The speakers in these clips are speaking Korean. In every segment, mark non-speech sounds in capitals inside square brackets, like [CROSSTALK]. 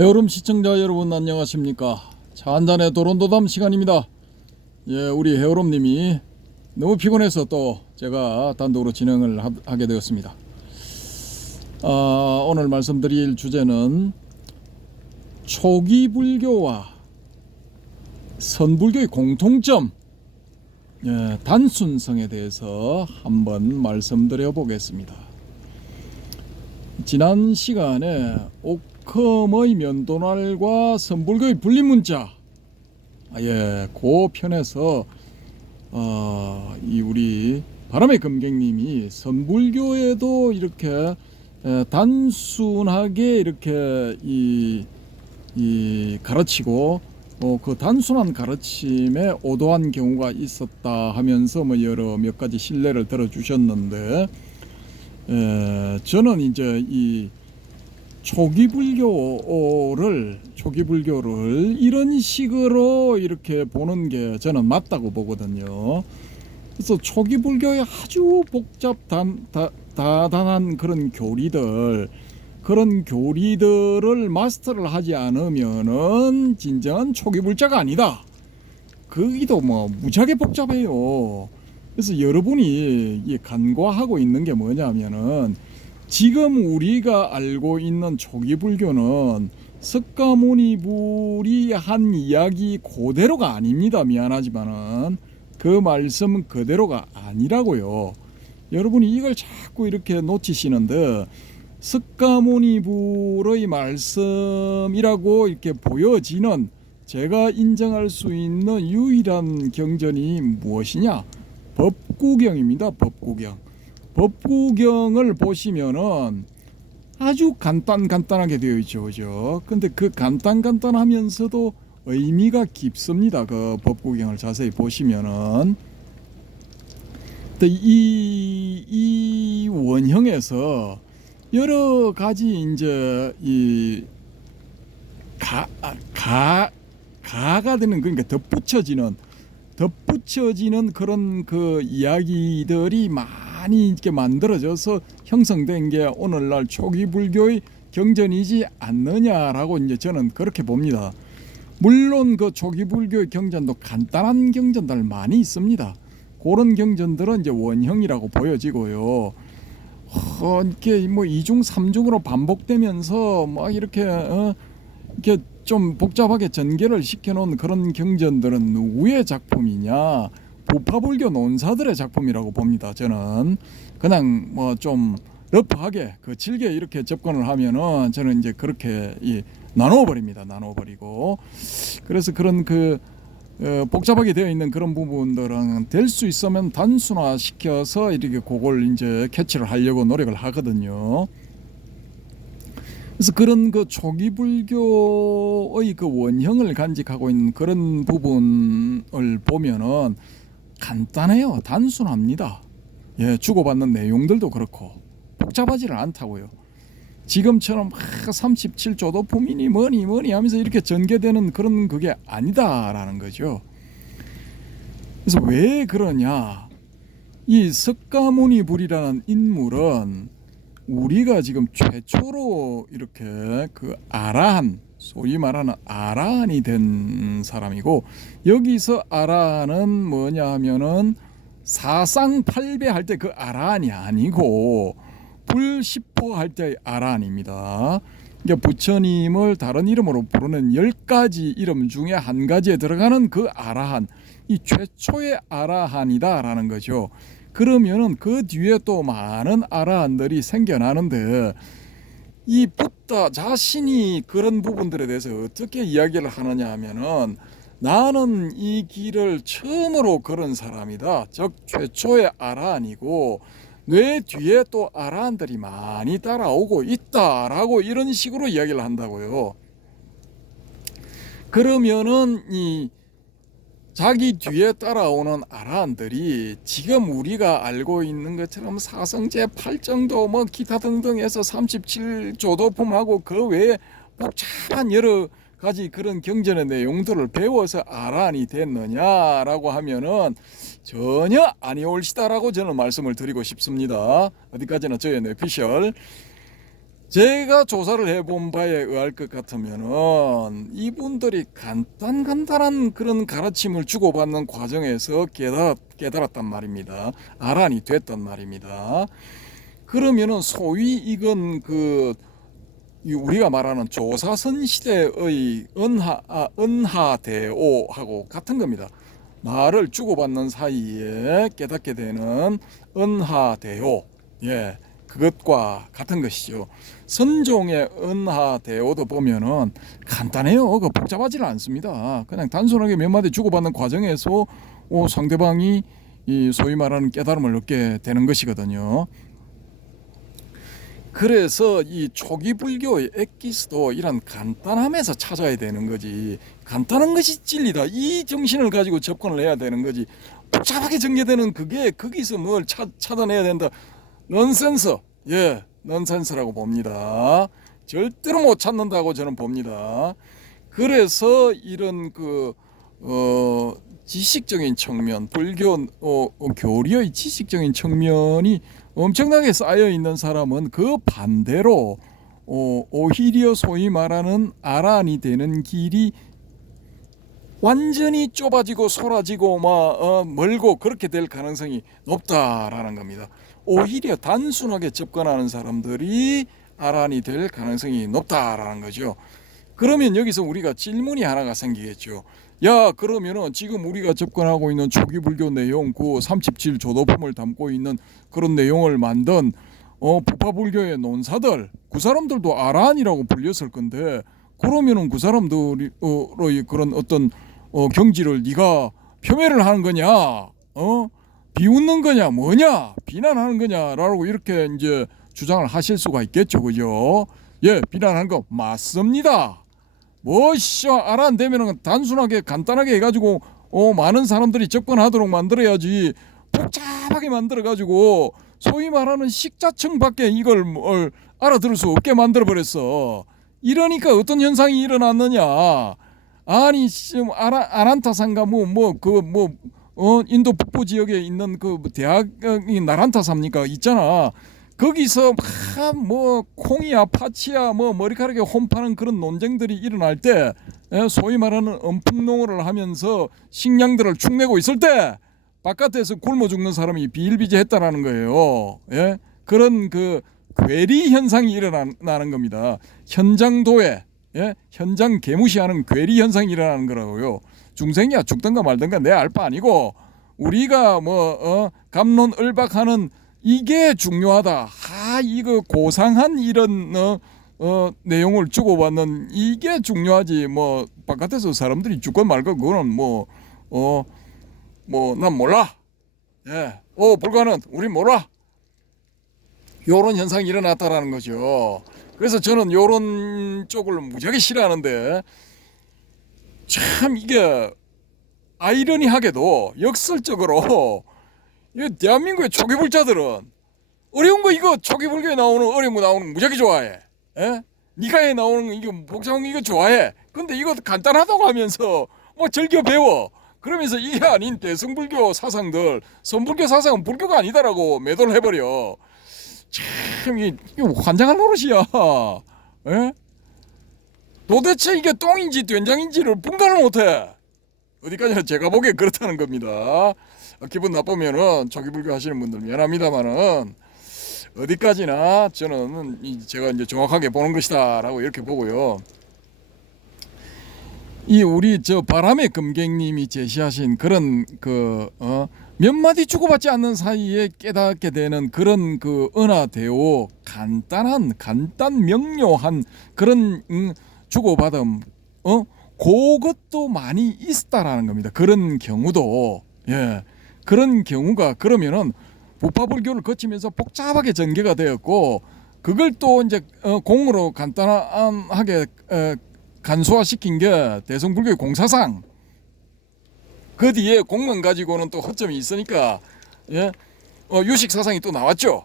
여름 시청자 여러분 안녕하십니까? 차 한잔의 도론도담 시간입니다. 예 우리 해오름님이 너무 피곤해서 또 제가 단독으로 진행을 하, 하게 되었습니다. 아, 오늘 말씀드릴 주제는 초기 불교와 선불교의 공통점. 예, 단순성에 대해서 한번 말씀드려 보겠습니다 지난 시간에 옥컴의 면도날과 선불교의 분리문자. 아, 예, 그 편에서 어, 이 우리 바람의 금객님이 선불교에도 이렇게 에, 단순하게 이렇게 이, 이 가르치고 어, 그 단순한 가르침에 오도한 경우가 있었다 하면서 뭐 여러 몇 가지 신뢰를 들어주셨는데 에, 저는 이제 이 초기 불교를 초기 불교를 이런 식으로 이렇게 보는 게 저는 맞다고 보거든요. 그래서 초기 불교의 아주 복잡 단, 다, 다단한 그런 교리들 그런 교리들을 마스터를 하지 않으면은 진정한 초기 불자가 아니다. 거기도 뭐 무지하게 복잡해요. 그래서 여러분이 이 간과하고 있는 게 뭐냐면은 지금 우리가 알고 있는 초기 불교는 석가모니불이 한 이야기 그대로가 아닙니다. 미안하지만은 그 말씀 그대로가 아니라고요. 여러분이 이걸 자꾸 이렇게 놓치시는데 석가모니불의 말씀이라고 이렇게 보여지는 제가 인정할 수 있는 유일한 경전이 무엇이냐? 법구경입니다. 법구경. 법구경을 보시면은 아주 간단 간단하게 되어 있죠, 그죠? 근데 그 간단 간단하면서도 의미가 깊습니다. 그 법구경을 자세히 보시면은 이, 이 원형에서 여러 가지 이제 이 가, 아, 가, 가가 되는 그러니까 덧붙여지는 덧붙여지는 그런 그 이야기들이 많이 이렇게 만들어져서 형성된 게 오늘날 초기 불교의 경전이지 않느냐라고 이제 저는 그렇게 봅니다. 물론 그 초기 불교의 경전도 간단한 경전들 많이 있습니다. 그런 경전들은 이제 원형이라고 보여지고요. 어, 이렇게 뭐 이중 삼중으로 반복되면서 막 이렇게 어, 이렇게 좀 복잡하게 전개를 시켜놓은 그런 경전들은 누구의 작품이냐? 부파불교 논사들의 작품이라고 봅니다. 저는 그냥 뭐 좀 러프하게 그 질게 이렇게 접근을 하면은 저는 이제 그렇게 이 나누어 버립니다. 나누어 버리고 그래서 그런 그 어, 복잡하게 되어 있는 그런 부분들은 될 수 있으면 단순화 시켜서 이렇게 그걸 이제 캐치를 하려고 노력을 하거든요. 그래서 그런 그 초기 불교의 그 원형을 간직하고 있는 그런 부분을 보면은 간단해요. 단순합니다. 예, 주고받는 내용들도 그렇고 복잡하지를 않다고요. 지금처럼 막 37조도 품이니 뭐니 뭐니 하면서 이렇게 전개되는 그런 그게 아니다라는 거죠. 그래서 왜 그러냐? 이 석가모니 불이라는 인물은 우리가 지금 최초로 이렇게 그 아라한 소위 말하는 아라한이 된 사람이고 여기서 아라한은 뭐냐 하면은 사상 팔배 할 때 그 아라한이 아니고 불십포 할 때의 아라한입니다. 그러니까 부처님을 다른 이름으로 부르는 열 가지 이름 중에 한 가지에 들어가는 그 아라한 이 최초의 아라한이다라는 거죠. 그러면은 그 뒤에 또 많은 아라한들이 생겨나는데 이 부다 자신이 그런 부분들에 대해서 어떻게 이야기를 하느냐 하면은 나는 이 길을 처음으로 걸은 사람이다. 즉 최초의 아라한이고 뇌 뒤에 또 아라한들이 많이 따라오고 있다라고 이런 식으로 이야기를 한다고요. 그러면은 이 자기 뒤에 따라오는 아라한들이 지금 우리가 알고 있는 것처럼 사성제 8정도 뭐 기타 등등해서 37조도 품하고 그 외에 복잡한 여러 가지 그런 경전의 내용들을 배워서 아란이 됐느냐라고 하면은 전혀 아니 올시다라고 저는 말씀을 드리고 싶습니다. 어디까지나 저의 뇌피셜. 제가 조사를 해본 바에 의할 것 같으면은 이분들이 간단 간단한 그런 가르침을 주고받는 과정에서 깨달았, 깨달았단 말입니다. 아란이 됐단 말입니다. 그러면은 소위 이건 그이 우리가 말하는 조사선 시대의 은하 아, 은하대오하고 같은 겁니다. 말을 주고받는 사이에 깨닫게 되는 은하대오, 예, 그것과 같은 것이죠. 선종의 은하 대오도 보면은 간단해요. 그 복잡하지는 않습니다. 그냥 단순하게 몇 마디 주고받는 과정에서 어, 상대방이 이 소위 말하는 깨달음을 얻게 되는 것이거든요. 그래서 이 초기 불교의 엑기스도 이런 간단함에서 찾아야 되는 거지. 간단한 것이 진리다. 이 정신을 가지고 접근을 해야 되는 거지. 복잡하게 전개되는 그게 거기서 뭘 찾, 찾아내야 된다. 넌센스. 예, 넌센스라고 봅니다. 절대로 못 찾는다고 저는 봅니다. 그래서 이런 그 어, 지식적인 측면, 불교 어, 어, 교리의 지식적인 측면이 엄청나게 쌓여 있는 사람은 그 반대로 어, 오히려 소위 말하는 아란이 되는 길이 완전히 좁아지고 소라지고 막 어, 멀고 그렇게 될 가능성이 높다라는 겁니다. 오히려 단순하게 접근하는 사람들이 아란이 될 가능성이 높다라는 거죠. 그러면 여기서 우리가 질문이 하나가 생기겠죠. 야 그러면은 지금 우리가 접근하고 있는 초기 불교 내용 그 37 조 도품을 담고 있는 그런 내용을 만든 어 부파 불교의 논사들 그 사람들도 아란이라고 불렸을 건데 그러면은 그 사람들의 그런 어떤 어 경지를 네가 표매를 하는 거냐 어 비웃는 거냐 뭐냐 비난하는 거냐라고 이렇게 이제 주장을 하실 수가 있겠죠 그죠 예 비난하는 거 맞습니다 뭐쇼 알안 되면은 단순하게 간단하게 해가지고 어 많은 사람들이 접근하도록 만들어야지 복잡하게 만들어 가지고 소위 말하는 식자층밖에 이걸 뭘 알아들을 수 없게 만들어 버렸어. 이러니까 어떤 현상이 일어났느냐? 아니 지금 아라, 아란타산가 뭐 뭐 그뭐 어 인도 북부 지역에 있는 그 대학이 나란타사입니까 있잖아. 거기서 막뭐 콩이야 파치야 뭐 머리카락에 홈파는 그런 논쟁들이 일어날 때 예, 소위 말하는 엄풍농어를 하면서 식량들을 축내고 있을 때 바깥에서 굶어 죽는 사람이 비일비재했다라는 거예요. 예? 그런 그 괴리 현상이 일어나는 겁니다. 현장 도에 예? 현장 개무시하는 괴리 현상이 일어나는 거라고요. 중생이야 죽든가 말든가 내 알 바 아니고 우리가 뭐 어, 감론을박하는 이게 중요하다. 아 이거 고상한 이런 어, 어 내용을 주고받는 이게 중요하지. 뭐 바깥에서 사람들이 죽건 말건 그거는 뭐 어 뭐 난 몰라. 예. 어 불가는 우리 몰라. 요런 현상이 일어났다라는 거죠. 그래서 저는 요런 쪽을 무지하게 싫어하는데 참 이게 아이러니하게도 역설적으로 [LAUGHS] 이 대한민국의 초기불자들은 어려운 거 이거 초기불교에 나오는 어려운 거 나오는 거 무지하게 좋아해. 예? 니가에 나오는 거 이거 복잡한 거 이거 좋아해. 근데 이거 간단하다고 하면서 뭐 즐겨 배워. 그러면서 이게 아닌 대승불교 사상들, 선불교 사상은 불교가 아니다라고 매도를 해버려. 참 이게 환장할 노릇이야. 예? 도대체 이게 똥인지 된장인지를 분간을 못해. 어디까지나 제가 보기에 그렇다는 겁니다. 기분 나쁘면은 초기불교 하시는 분들 미안합니다만은 어디까지나 저는 이 제가 이제 정확하게 보는 것이다라고 이렇게 보고요. 이 우리 저 바람의 금객님이 제시하신 그런 그 어, 몇 마디 주고받지 않는 사이에 깨닫게 되는 그런 그 은하 대오 간단한 간단 명료한 그런 음, 주고받음 어 그것도 많이 있다라는 겁니다. 그런 경우도 예 그런 경우가 그러면은 부파불교를 거치면서 복잡하게 전개가 되었고 그걸 또 이제 어, 공으로 간단하게 어, 간소화시킨 게 대성불교의 공사상 그 뒤에 공문 가지고는 또 허점이 있으니까 예 어, 유식 사상이 또 나왔죠.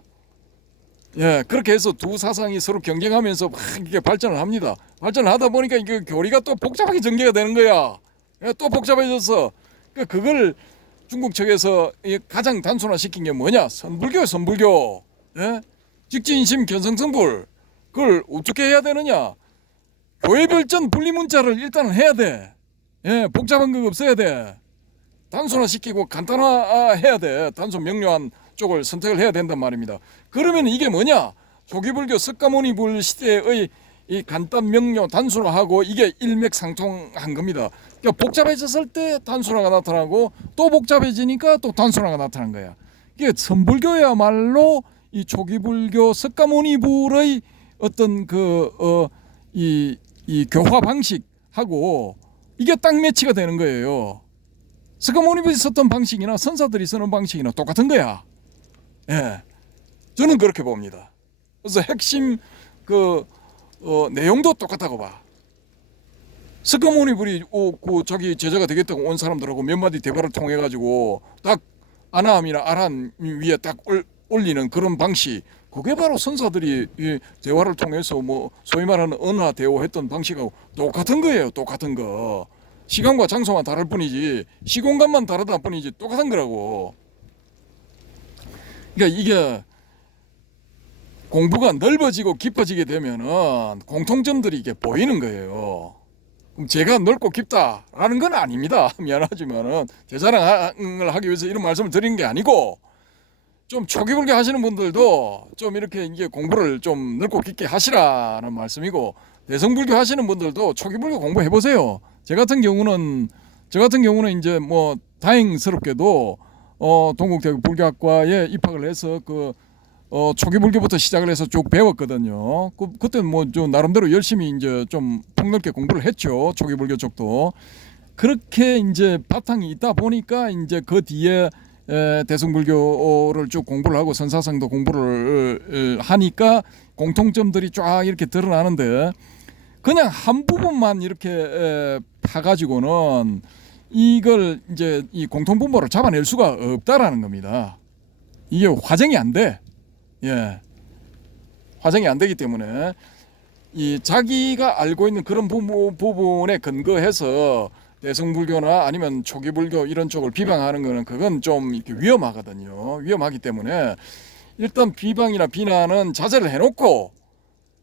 예, 그렇게 해서 두 사상이 서로 경쟁하면서 막 이게 발전을 합니다. 발전을 하다 보니까 이게 교리가 또 복잡하게 전개가 되는 거야. 예, 또 복잡해졌어. 그 그걸 중국 측에서 이 가장 단순화시킨 게 뭐냐? 선불교, 선불교. 예? 직진심 견성성불. 그걸 어떻게 해야 되느냐? 교회별전 분리 문자를 일단은 해야 돼. 예, 복잡한 거 없어야 돼. 단순화시키고 간단화해야 돼. 단순 명료한 쪽을 선택을 해야 된단 말입니다. 그러면 이게 뭐냐? 조기불교 석가모니불 시대의 이 간단 명료 단순화하고 이게 일맥상통한 겁니다. 그러니까 복잡해졌을 때 단순화가 나타나고 또 복잡해지니까 또 단순화가 나타난 거야. 이게 선불교야말로 이 초기불교 석가모니불의 어떤 그어이 이 교화 방식하고 이게 딱 매치가 되는 거예요. 석가모니불이 썼던 방식이나 선사들이 쓰는 방식이나 똑같은 거야. 예, 저는 그렇게 봅니다. 그래서 핵심 그 어, 내용도 똑같다고 봐. 석가모니 불이 오, 그 자기 제자가 되겠다고 온 사람들하고 몇 마디 대화를 통해 가지고 딱 아나함이나 아란 위에 딱 올, 올리는 그런 방식. 그게 바로 선사들이 이 대화를 통해서 뭐 소위 말하는 은하 대오했던 방식하고 똑같은 거예요. 똑같은 거. 시간과 장소만 다를 뿐이지 시공간만 다르다 뿐이지 똑같은 거라고. 그러니까 이게 공부가 넓어지고 깊어지게 되면은 공통점들이 이게 보이는 거예요. 그럼 제가 넓고 깊다라는 건 아닙니다. [LAUGHS] 미안하지만은 제 자랑을 하기 위해서 이런 말씀을 드리는 게 아니고 좀 초기 불교 하시는 분들도 좀 이렇게 이제 공부를 좀 넓고 깊게 하시라는 말씀이고 대성 불교 하시는 분들도 초기 불교 공부해 보세요. 제 같은 경우는 저 같은 경우는 이제 뭐 다행스럽게도 어 동국대학교 불교학과에 입학을 해서 그 어, 초기 불교부터 시작을 해서 쭉 배웠거든요. 그, 그때 뭐좀 나름대로 열심히 이제 좀 폭넓게 공부를 했죠. 초기 불교 쪽도. 그렇게 이제 바탕이 있다 보니까 이제 그 뒤에 에, 대승불교를 쭉 공부를 하고 선사성도 공부를 에, 하니까 공통점들이 쫙 이렇게 드러나는데 그냥 한 부분만 이렇게 에, 파가지고는 이걸 이제 이 공통분모를 잡아낼 수가 없다라는 겁니다. 이게 화정이 안 돼. 예. 화정이 안 되기 때문에 이 자기가 알고 있는 그런 부분, 부분에 근거해서 대승불교나 아니면 초기불교 이런 쪽을 비방하는 거는 그건 좀 이렇게 위험하거든요. 위험하기 때문에 일단 비방이나 비난은 자제를 해놓고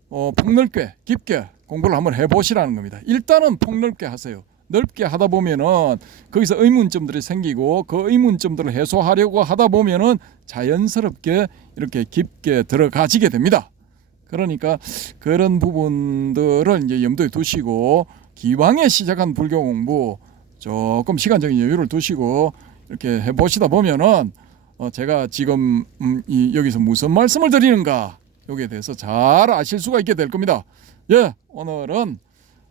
어, 폭넓게 깊게 공부를 한번 해보시라는 겁니다. 일단은 폭넓게 하세요. 넓게 하다 보면은 거기서 의문점들이 생기고 그 의문점들을 해소하려고 하다 보면은 자연스럽게 이렇게 깊게 들어가지게 됩니다. 그러니까 그런 부분들을 이제 염두에 두시고 기왕에 시작한 불교 공부 조금 시간적인 여유를 두시고 이렇게 해 보시다 보면은 어 제가 지금 음, 이 여기서 무슨 말씀을 드리는가 여기에 대해서 잘 아실 수가 있게 될 겁니다. 예, 오늘은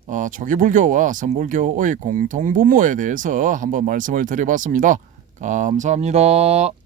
어, 초기 불교와 선불교의 공통분모에 대해서 한번 말씀을 드려봤습니다. 감사합니다.